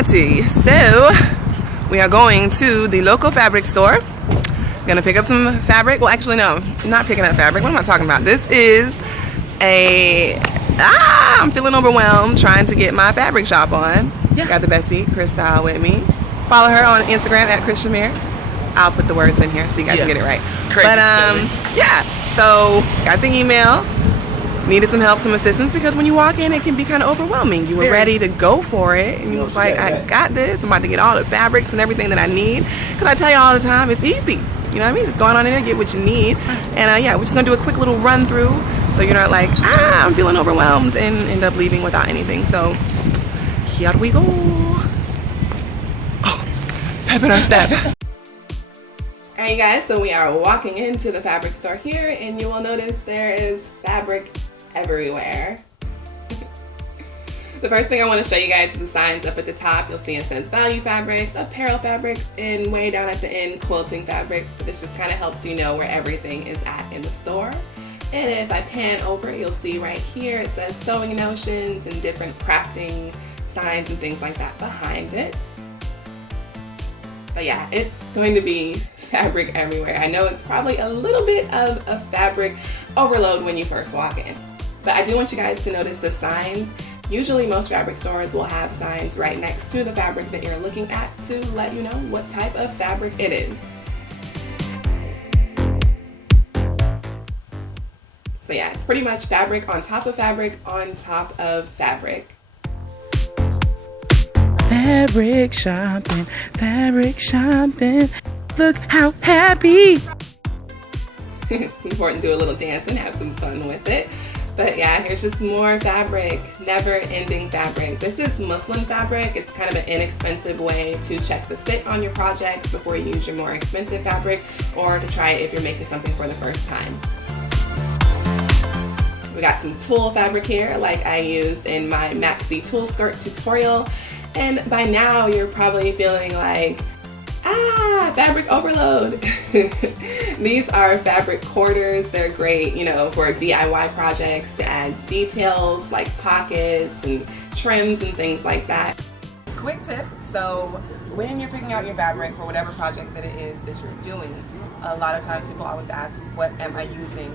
Alrighty, so we are going to the local fabric store. Gonna pick up some fabric. Well, actually, no, not picking up fabric. What am I talking about? This is I'm feeling overwhelmed trying to get my fabric shop on. Yeah. Got the bestie, Chris Style, with me. Follow her on Instagram at Chris Shamir. I'll put the words in here so you guys can get it right. Crazy yeah, so got the email. Needed some help, some assistance, because when you walk in, it can be kind of overwhelming. You were ready to go for it, and you was like, I got this. I'm about to get all the fabrics and everything that I need. Because I tell you all the time, it's easy. You know what I mean? Just going on in there, get what you need. And yeah, we're just going to do a quick little run through so you're not like, I'm feeling overwhelmed and end up leaving without anything. So here we go. Oh, pep in our step. Alright guys, so we are walking into the fabric store here, and you will notice there is fabric everywhere. The first thing I want to show you guys is the signs up at the top. You'll see it says value fabrics, apparel fabrics, and way down at the end, quilting fabrics. This just kind of helps you know where everything is at in the store. And if I pan over, you'll see right here it says sewing notions and different crafting signs and things like that behind it. But yeah, it's going to be fabric everywhere. I know it's probably a little bit of a fabric overload when you first walk in. But I do want you guys to notice the signs. Usually most fabric stores will have signs right next to the fabric that you're looking at to let you know what type of fabric it is. So yeah, it's pretty much fabric on top of fabric on top of fabric. Fabric shopping, fabric shopping. Look how happy. It's important to do a little dance and have some fun with it. But yeah, here's just more fabric, never-ending fabric. This is muslin fabric. It's kind of an inexpensive way to check the fit on your projects before you use your more expensive fabric, or to try it if you're making something for the first time. We got some tulle fabric here, like I used in my maxi tulle skirt tutorial. And by now you're probably feeling like, fabric overload. These are fabric quarters. They're great, you know, for DIY projects to add details like pockets and trims and things like that. Quick tip, so when you're picking out your fabric for whatever project that it is that you're doing, a lot of times people always ask, what am I using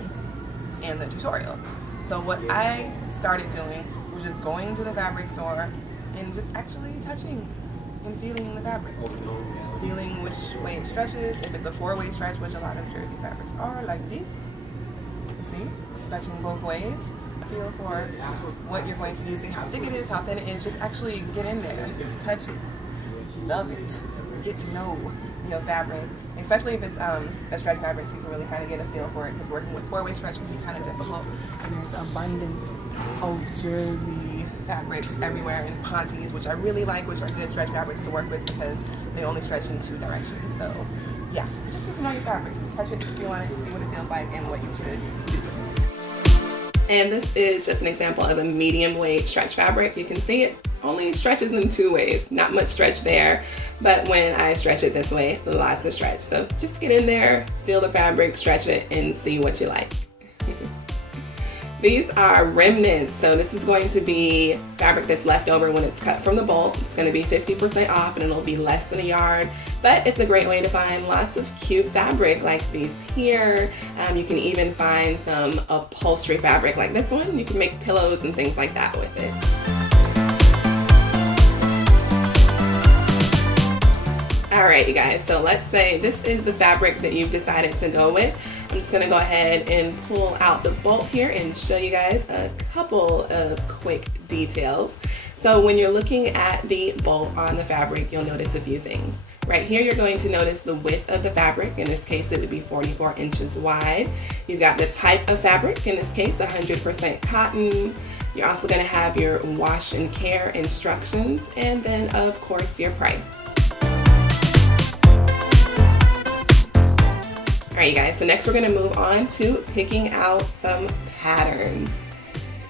in the tutorial? So what I started doing was just going to the fabric store and just actually touching and feeling the fabric. Feeling which way it stretches, if it's a four-way stretch, which a lot of jersey fabrics are, like this. You see? Stretching both ways. Feel for what you're going to be using, how thick it is, how thin it is. Just actually get in there, touch it, love it, get to know your fabric. Especially if it's a stretch fabric, so you can really kind of get a feel for it, because working with four-way stretch can be kind of difficult. And there's abundance of jersey fabrics everywhere, and pontes, which I really like, which are good stretch fabrics to work with because they only stretch in two directions. So yeah, just get to know your fabric, touch it, feel on it, see what it feels like and what you should do. And this is just an example of a medium weight stretch fabric. You can see it only stretches in two ways, not much stretch there, but when I stretch it this way, lots of stretch. So just get in there, feel the fabric, stretch it, and see what you like. These are remnants, so this is going to be fabric that's left over when it's cut from the bolt. It's going to be 50% off and it'll be less than a yard, but it's a great way to find lots of cute fabric like these here. You can even find some upholstery fabric like this one. You can make pillows and things like that with it. Alright you guys, so let's say this is the fabric that you've decided to go with. I'm just going to go ahead and pull out the bolt here and show you guys a couple of quick details. So when you're looking at the bolt on the fabric, you'll notice a few things. Right here you're going to notice the width of the fabric. In this case it would be 44 inches wide. You've got the type of fabric, in this case 100% cotton. You're also going to have your wash and care instructions, and then of course your price. Alright you guys, so next we're going to move on to picking out some patterns.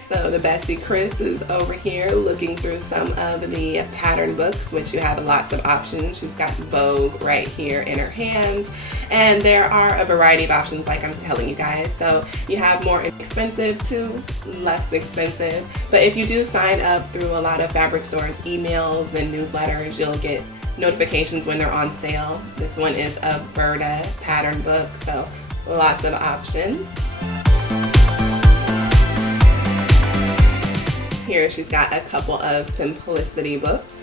So the Bessie Chris is over here looking through some of the pattern books, which you have lots of options. She's got Vogue right here in her hands, and there are a variety of options like I'm telling you guys. So you have more expensive to less expensive, but if you do sign up through a lot of fabric stores emails and newsletters, you'll get notifications when they're on sale. This one is a Berta pattern book, so lots of options. Here she's got a couple of Simplicity books.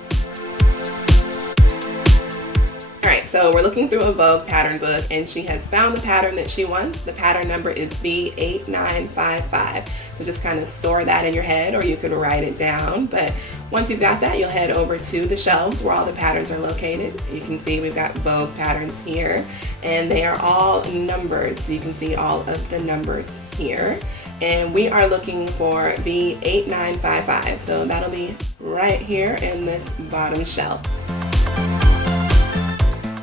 Alright, so we're looking through a Vogue pattern book, and she has found the pattern that she wants. The pattern number is B8955. So just kind of store that in your head, or you could write it down. But once you've got that, you'll head over to the shelves where all the patterns are located. You can see we've got Vogue patterns here, and they are all numbered. So you can see all of the numbers here. And we are looking for B8955. So that'll be right here in this bottom shelf.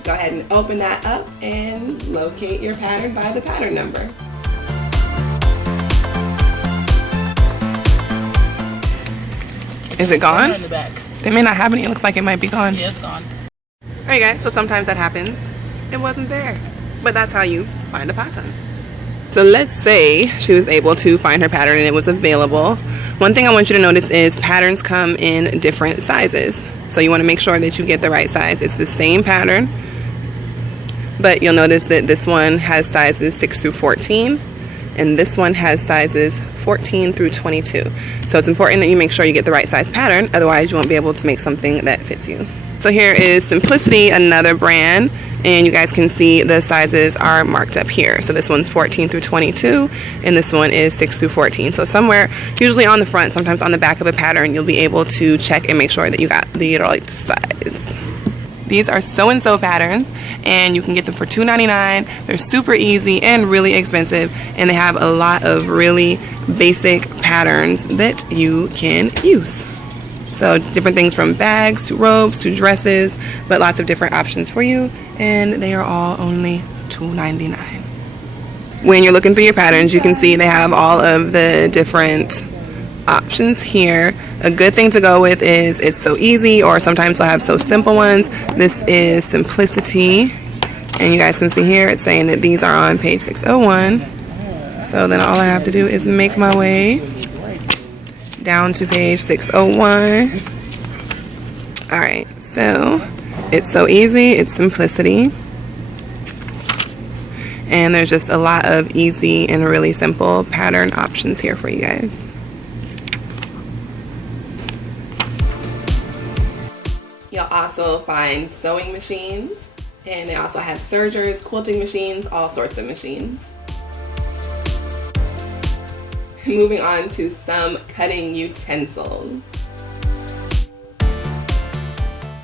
Go ahead and open that up and locate your pattern by the pattern number. Is it gone? In the back. They may not have any. It looks like it might be gone. Yeah, it's gone. Alright guys, so sometimes that happens. It wasn't there. But that's how you find a pattern. So let's say she was able to find her pattern and it was available. One thing I want you to notice is patterns come in different sizes. So you want to make sure that you get the right size. It's the same pattern, but you'll notice that this one has sizes 6 through 14, and this one has sizes 14 through 22. So it's important that you make sure you get the right size pattern, otherwise you won't be able to make something that fits you. So here is Simplicity, another brand, and you guys can see the sizes are marked up here. So this one's 14 through 22, and this one is 6 through 14. So somewhere, usually on the front, sometimes on the back of a pattern, you'll be able to check and make sure that you got the right size. These are sew-and-sew patterns, and you can get them for $2.99. They're super easy and really expensive, and they have a lot of really basic patterns that you can use. So different things from bags to robes to dresses, but lots of different options for you, and they are all only $2.99. When you're looking through your patterns, you can see they have all of the different options here. A good thing to go with is It's So Easy, or sometimes they'll have So Simple ones. This is Simplicity, and you guys can see here it's saying that these are on page 601. So then all I have to do is make my way down to page 601. Alright, so It's So Easy, it's Simplicity, and there's just a lot of easy and really simple pattern options here for you guys. You'll also find sewing machines, and they also have sergers, quilting machines, all sorts of machines. Moving on to some cutting utensils.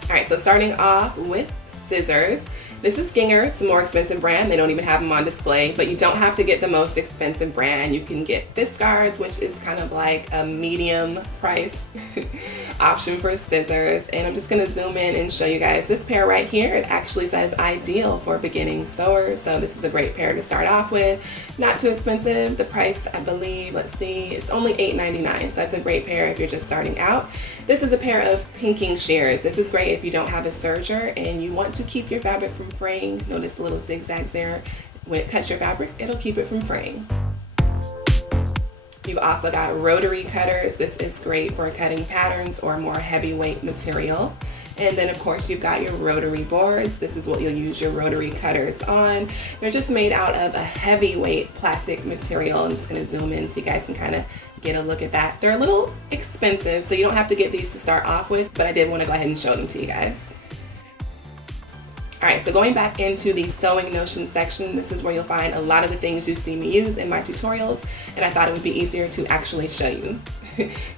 Alright, so starting off with scissors. This is Ginger. It's a more expensive brand. They don't even have them on display, but you don't have to get the most expensive brand. You can get Fiskars, which is kind of like a medium price option for scissors. And I'm just going to zoom in and show you guys this pair right here. It actually says ideal for beginning sewers, so this is a great pair to start off with. Not too expensive. The price, I believe, let's see, it's only $8.99, so that's a great pair if you're just starting out. This is a pair of pinking shears. This is great if you don't have a serger and you want to keep your fabric from fraying. Notice the little zigzags there. When it cuts your fabric, it'll keep it from fraying. You've also got rotary cutters. This is great for cutting patterns or more heavyweight material. And then of course you've got your rotary boards. This is what you'll use your rotary cutters on. They're just made out of a heavyweight plastic material. I'm just gonna zoom in so you guys can kind of get a look at that. They're a little expensive, so you don't have to get these to start off with, but I did want to go ahead and show them to you guys. Alright, so going back into the sewing notion section, this is where you'll find a lot of the things you see me use in my tutorials, and I thought it would be easier to actually show you.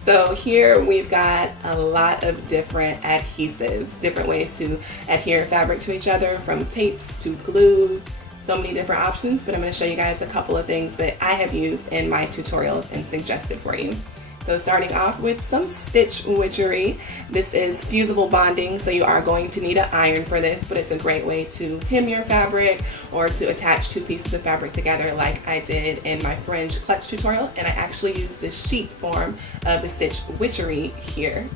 So here we've got a lot of different adhesives, different ways to adhere fabric to each other, from tapes to glue, so many different options, but I'm going to show you guys a couple of things that I have used in my tutorials and suggested for you. So starting off with some stitch witchery. This is fusible bonding, so you are going to need an iron for this, but it's a great way to hem your fabric or to attach two pieces of fabric together like I did in my fringe clutch tutorial, and I actually used the sheet form of the stitch witchery here.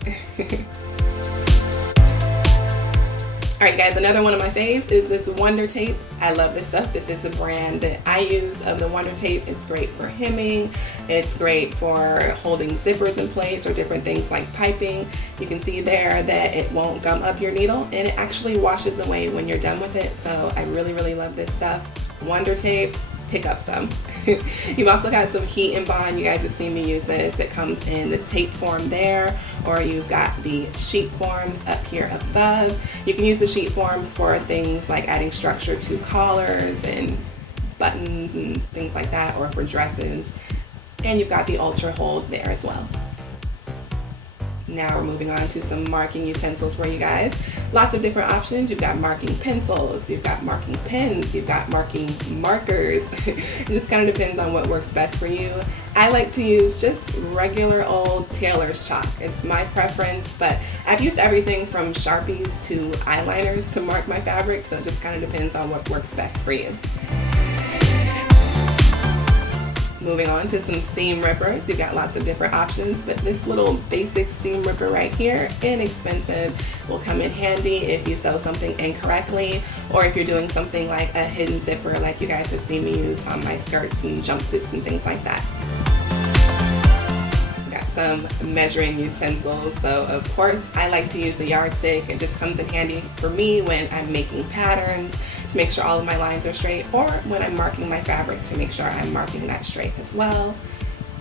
Alright guys, another one of my faves is this Wonder Tape. I love this stuff. This is the brand that I use of the Wonder Tape. It's great for hemming. It's great for holding zippers in place or different things like piping. You can see there that it won't gum up your needle, and it actually washes away when you're done with it. So I really love this stuff. Wonder Tape, pick up some. You've also got some heat and bond. You guys have seen me use this. It comes in the tape form there, or you've got the sheet forms up here above. You can use the sheet forms for things like adding structure to collars and buttons and things like that, or for dresses. And you've got the Ultra Hold there as well. Now we're moving on to some marking utensils for you guys. Lots of different options. You've got marking pencils, you've got marking pens, you've got marking markers. It just kind of depends on what works best for you. I like to use just regular old tailor's chalk. It's my preference, but I've used everything from Sharpies to eyeliners to mark my fabric, so it just kind of depends on what works best for you. Moving on to some seam rippers. You've got lots of different options, but this little basic seam ripper right here, inexpensive, will come in handy if you sew something incorrectly, or if you're doing something like a hidden zipper like you guys have seen me use on my skirts and jumpsuits and things like that. Got some measuring utensils. So of course I like to use the yardstick. It just comes in handy for me when I'm making patterns to make sure all of my lines are straight, or when I'm marking my fabric to make sure I'm marking that straight as well.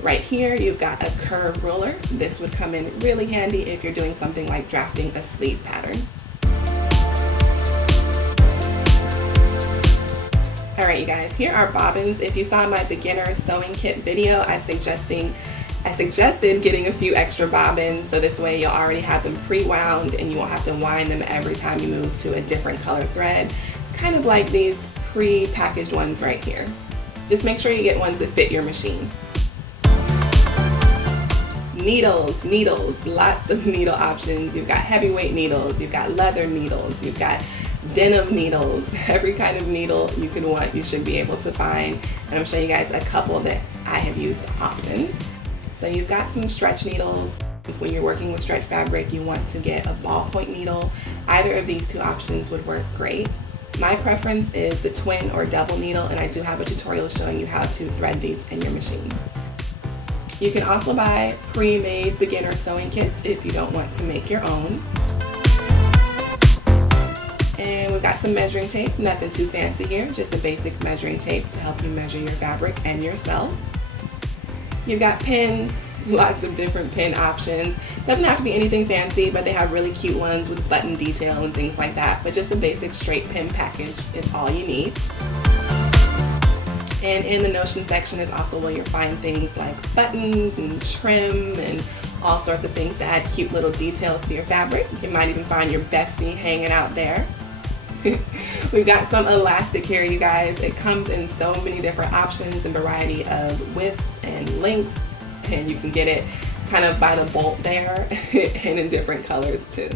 Right here you've got a curve ruler. This would come in really handy if you're doing something like drafting a sleeve pattern. Alright you guys, here are bobbins. If you saw my beginner sewing kit video, I suggested getting a few extra bobbins, so this way you'll already have them pre-wound and you won't have to wind them every time you move to a different color thread. Kind of like these pre-packaged ones right here. Just make sure you get ones that fit your machine. Needles, lots of needle options. You've got heavyweight needles, you've got leather needles, you've got denim needles. Every kind of needle you can want, you should be able to find. And I'm showing you guys a couple that I have used often. So you've got some stretch needles. When you're working with stretch fabric, you want to get a ballpoint needle. Either of these two options would work great. My preference is the twin or double needle, and I do have a tutorial showing you how to thread these in your machine. You can also buy pre-made beginner sewing kits if you don't want to make your own. And we've got some measuring tape, nothing too fancy here, just a basic measuring tape to help you measure your fabric and yourself. You've got pins, lots of different pin options. Doesn't have to be anything fancy, but they have really cute ones with button detail and things like that. But just a basic straight pin package is all you need. And in the notion section is also where you'll find things like buttons and trim and all sorts of things to add cute little details to your fabric. You might even find your bestie hanging out there. We've got some elastic here, you guys. It comes in so many different options and variety of widths and lengths, and you can get it kind of by the bolt there and in different colors too.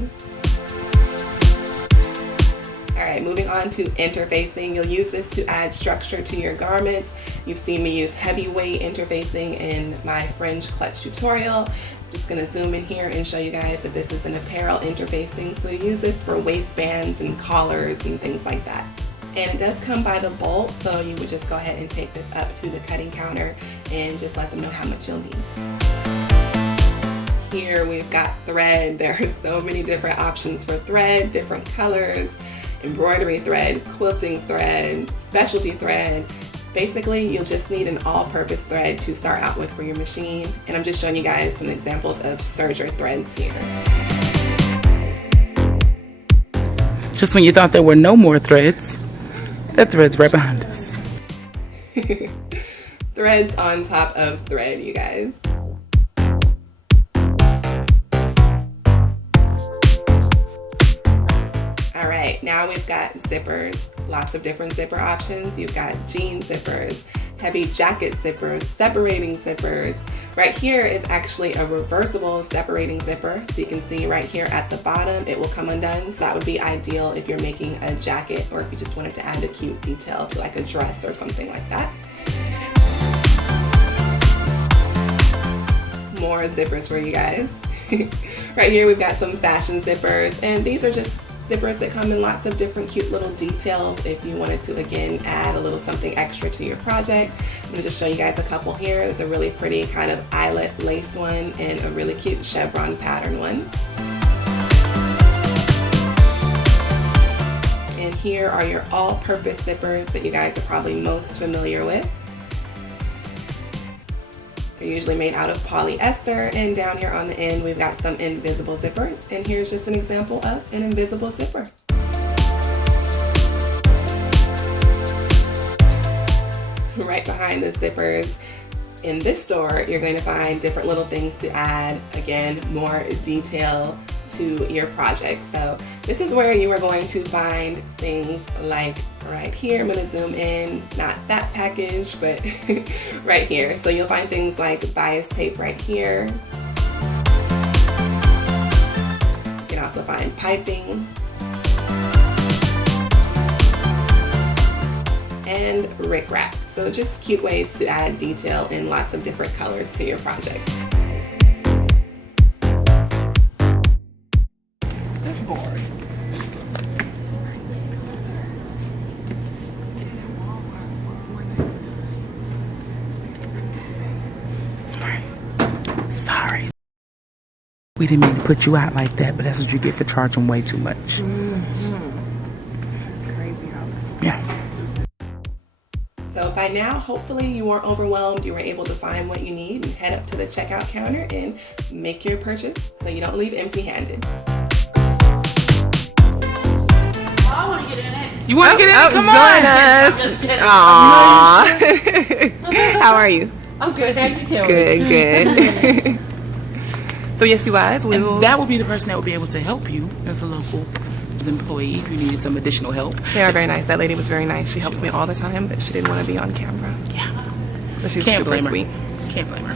Alright, moving on to interfacing. You'll use this to add structure to your garments. You've seen me use heavyweight interfacing in my fringe clutch tutorial. I'm just going to zoom in here and show you guys that this is an apparel interfacing. So you use this for waistbands and collars and things like that. And it does come by the bolt, so you would just go ahead and take this up to the cutting counter and just let them know how much you'll need. Here we've got thread. There are so many different options for thread, different colors, embroidery thread, quilting thread, specialty thread. Basically, you'll just need an all-purpose thread to start out with for your machine. And I'm just showing you guys some examples of serger threads here. Just when you thought there were no more threads, the thread's right behind us. Threads on top of thread, you guys. Alright, now we've got zippers. Lots of different zipper options. You've got jean zippers, heavy jacket zippers, separating zippers, Right here is actually a reversible separating zipper. So you can see right here at the bottom, it will come undone. So that would be ideal if you're making a jacket or if you just wanted to add a cute detail to like a dress or something like that. More zippers for you guys. Right here we've got some fashion zippers, and these are just zippers that come in lots of different cute little details if you wanted to, again, add a little something extra to your project. I'm going to just show you guys a couple here. There's a really pretty kind of eyelet lace one and a really cute chevron pattern one. And here are your all-purpose zippers that you guys are probably most familiar with. They're usually made out of polyester, and down here on the end we've got some invisible zippers, and here's just an example of an invisible zipper. Right behind the zippers in this store, you're going to find different little things to add, again, more detail to your project. So this is where you are going to find things like right here. I'm going to zoom in, not that package, but right here. So you'll find things like bias tape right here. You can also find piping and rickrack. So just cute ways to add detail in lots of different colors to your project. This board. Sorry. We didn't mean to put you out like that, but that's what you get for charging way too much. Crazy house. Yeah. So by now, hopefully you weren't overwhelmed. You were able to find what you need and head up to the checkout counter and make your purchase so you don't leave empty-handed. I want to get in it. You want to get in? Come join on. I'm just kidding. Aww. How are you? I'm good. How you doing? Good. So yes, you guys, we will. That would be the person that would be able to help you as a local employee if you needed some additional help. They are very nice. That lady was very nice. She helps me all the time, but she didn't want to be on camera. Yeah. But she's Can't super blame her. sweet. Can't blame her.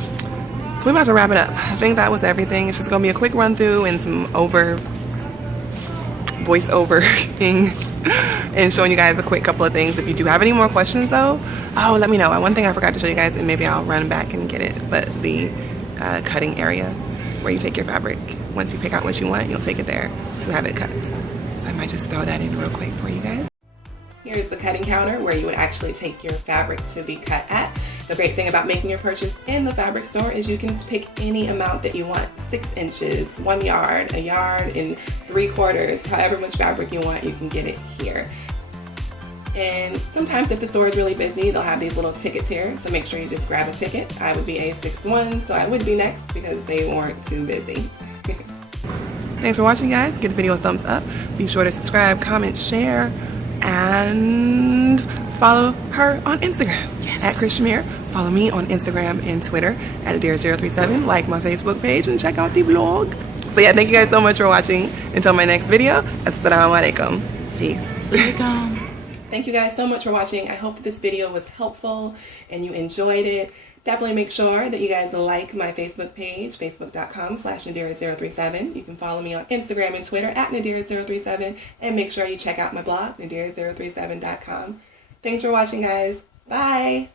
So we're about to wrap it up. I think that was everything. It's just gonna be a quick run through and some voiceover thing, and showing you guys a quick couple of things. If you do have any more questions though, let me know. One thing I forgot to show you guys, and maybe I'll run back and get it, but the cutting area where you take your fabric. Once you pick out what you want, you'll take it there to have it cut. So I might just throw that in real quick for you guys. Here's the cutting counter where you would actually take your fabric to be cut at. The great thing about making your purchase in the fabric store is you can pick any amount that you want. 6 inches, 1 yard, a yard and 3/4, however much fabric you want, you can get it here. And sometimes if the store is really busy, they'll have these little tickets here. So make sure you just grab a ticket. I would be a 6'1", so I would be next because they weren't too busy. Thanks for watching, guys. Give the video a thumbs up. Be sure to subscribe, comment, share, and follow her on Instagram at Christian Mir. Follow me on Instagram and Twitter at Adira037. Like my Facebook page and check out the vlog. So yeah, thank you guys so much for watching. Until my next video, assalamu alaikum. Peace. Thank you guys so much for watching. I hope that this video was helpful and you enjoyed it. Definitely make sure that you guys like my Facebook page, facebook.com/Nadira037. You can follow me on Instagram and Twitter at Nadira037, and make sure you check out my blog, Nadira037.com. Thanks for watching, guys. Bye.